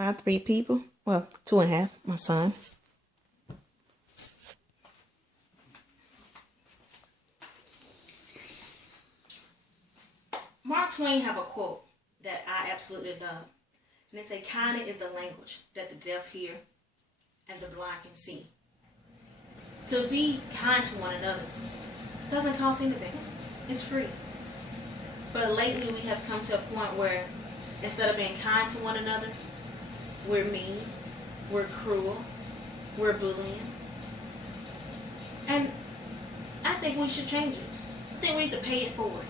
my 3 people. Well, 2.5, my son. Mark Twain have a quote that I absolutely love. And they say, kindness is the language that the deaf hear and the blind can see. To be kind to one another doesn't cost anything. It's free. But lately we have come to a point where instead of being kind to one another, we're mean, we're cruel, we're bullying. And I think we should change it. I think we need to pay it forward.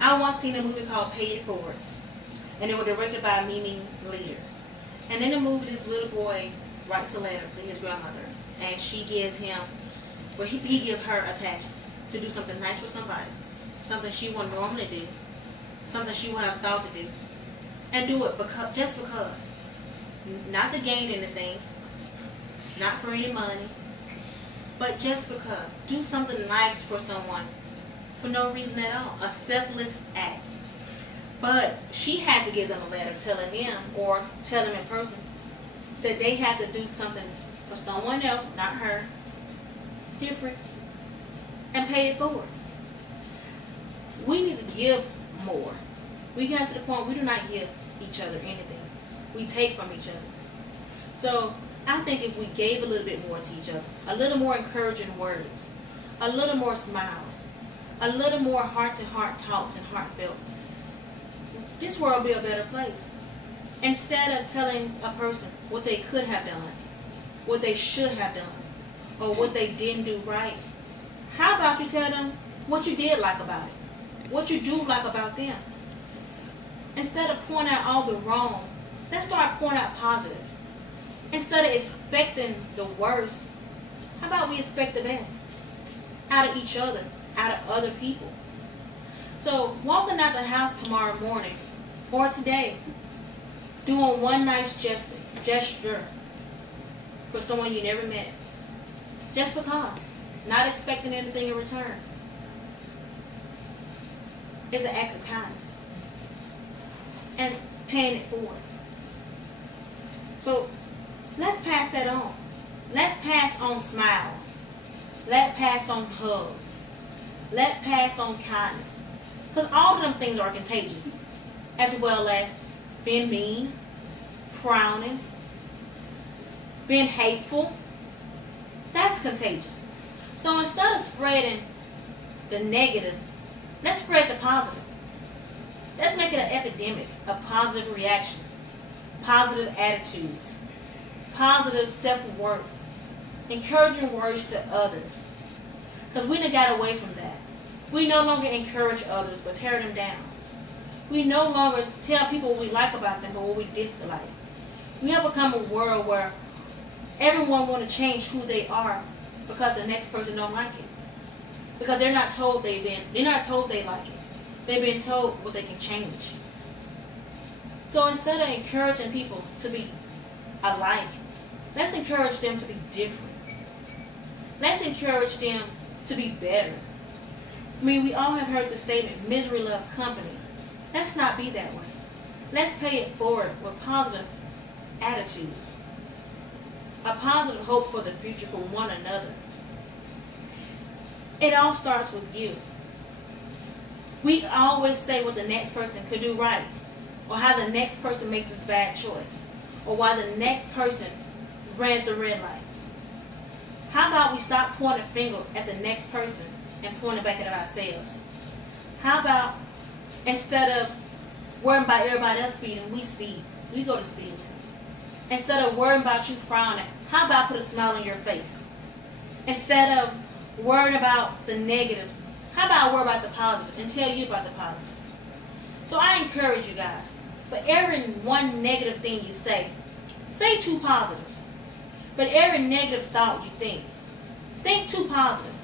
I once seen a movie called Pay It Forward. And it was directed by Mimi Leader. And in the movie, this little boy writes a letter to his grandmother. And she gives him, well, he gives her a task to do something nice for somebody. Something she wouldn't normally do. Something she wouldn't have thought to do. And do it just because. Not to gain anything. Not for any money. But just because. Do something nice for someone for no reason at all. A selfless act. But she had to give them a letter telling them, or tell them in person, that they had to do something for someone else, not her, different, and pay it forward. We need to give more. We get to the point we do not give each other anything. We take from each other. So I think if we gave a little bit more to each other, a little more encouraging words, a little more smiles, a little more heart-to-heart talks and heartfelt, this world will be a better place. Instead of telling a person what they could have done, what they should have done, or what they didn't do right, how about you tell them what you did like about it, what you do like about them? Instead of pointing out all the wrong, let's start pointing out positives. Instead of expecting the worst, how about we expect the best out of each other, out of other people? So walking out the house tomorrow morning or today, doing one nice gesture for someone you never met, just because, not expecting anything in return, is an act of kindness and paying it forward. So let's pass that on. Let's pass on smiles. Let's pass on hugs. Let's pass on kindness. Because all of them things are contagious, as well as being mean, frowning, being hateful. That's contagious. So instead of spreading the negative, let's spread the positive. Let's make it an epidemic of positive reactions, positive attitudes, positive self-worth, encouraging words to others. Because we done got away from that. We no longer encourage others, but tear them down. We no longer tell people what we like about them, but what we dislike. We have become a world where everyone wants to change who they are because the next person don't like it. Because they're not told they're not told they like it. They've been told what they can change. So instead of encouraging people to be alike, let's encourage them to be different. Let's encourage them to be better. I mean, we all have heard the statement, misery loves company. Let's not be that way. Let's pay it forward with positive attitudes. A positive hope for the future for one another. It all starts with you. We always say what the next person could do right, or how the next person made this bad choice, or why the next person ran the red light. How about we stop pointing a finger at the next person and pointing back at ourselves? How about instead of worrying about everybody else speeding, we go to speed limit. Instead of worrying about you frowning, how about put a smile on your face? Instead of worrying about the negative, how about worry about the positive and tell you about the positive? So I encourage you guys, for every one negative thing you say 2 positives. But every negative thought you think 2 positive.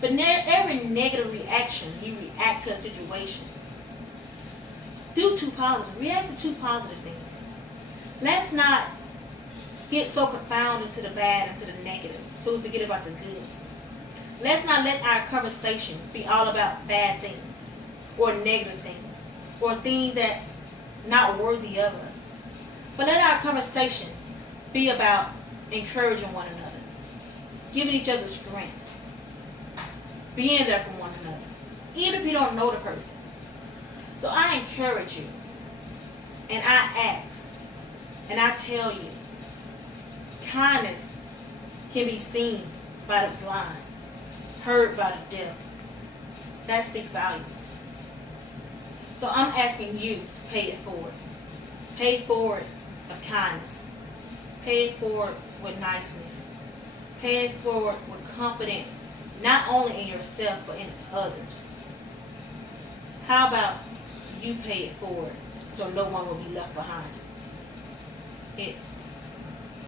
But every negative reaction you react to a situation, do 2 positive. React to 2 positive things. Let's not get so confounded to the bad and to the negative till we forget about the good. Let's not let our conversations be all about bad things or negative things or things that not worthy of us. But let our conversations be about encouraging one another, giving each other strength, being there for one another, even if you don't know the person. So I encourage you, and I ask, and I tell you, kindness can be seen by the blind, heard by the deaf. That speaks volumes. So I'm asking you to pay it forward. Pay it forward of kindness. Pay it forward with niceness. Pay it forward with confidence, not only in yourself, but in others. How about you pay it forward so no one will be left behind?